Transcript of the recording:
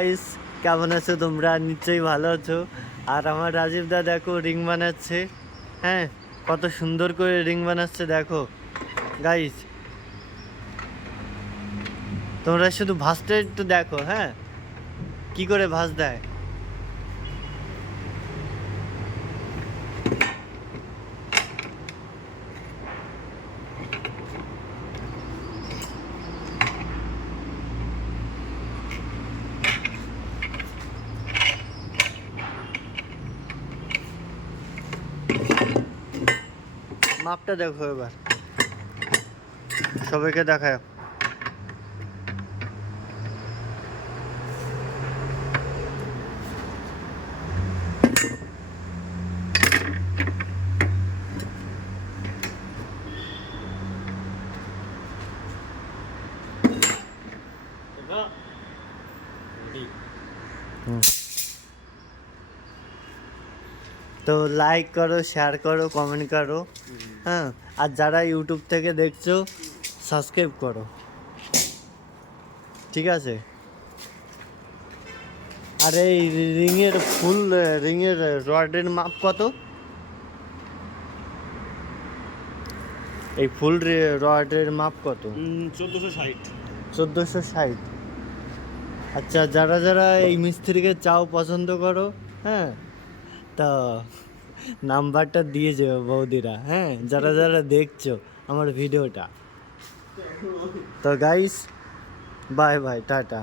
Guys, কেমন আছো তোমরা? নিশ্চয়ই ভালো আছো। আর আমার রাজীব দা দেখো রিং বানাচ্ছে। হ্যাঁ, কত সুন্দর করে রিং বানাচ্ছে দেখো গাইস। তোমরা শুধু ভাঁজটা একটু দেখো। হ্যাঁ, কি করে ভাঁজ দেয়। মাপটা দেখো এবার, সবাইকে দেখায়। তো লাইক করো, শেয়ার করো, কমেন্ট করো। হ্যাঁ, আর যারা ইউটিউব থেকে দেখছো সাবস্ক্রাইব করো, ঠিক আছে? আর এই রিংয়ের রডের মাপ কত? এই ফুল রডের মাপ কত? 1460। 1460। আচ্ছা, যারা যারা এই মিস্ত্রিকে চাও, পছন্দ করো, হ্যাঁ, তা নাম্বারটা দিয়ে যাবে বৌদিরা। হ্যাঁ, যারা যারা দেখছো আমার ভিডিওটা। তো গাইস, বাই বাই, টাটা।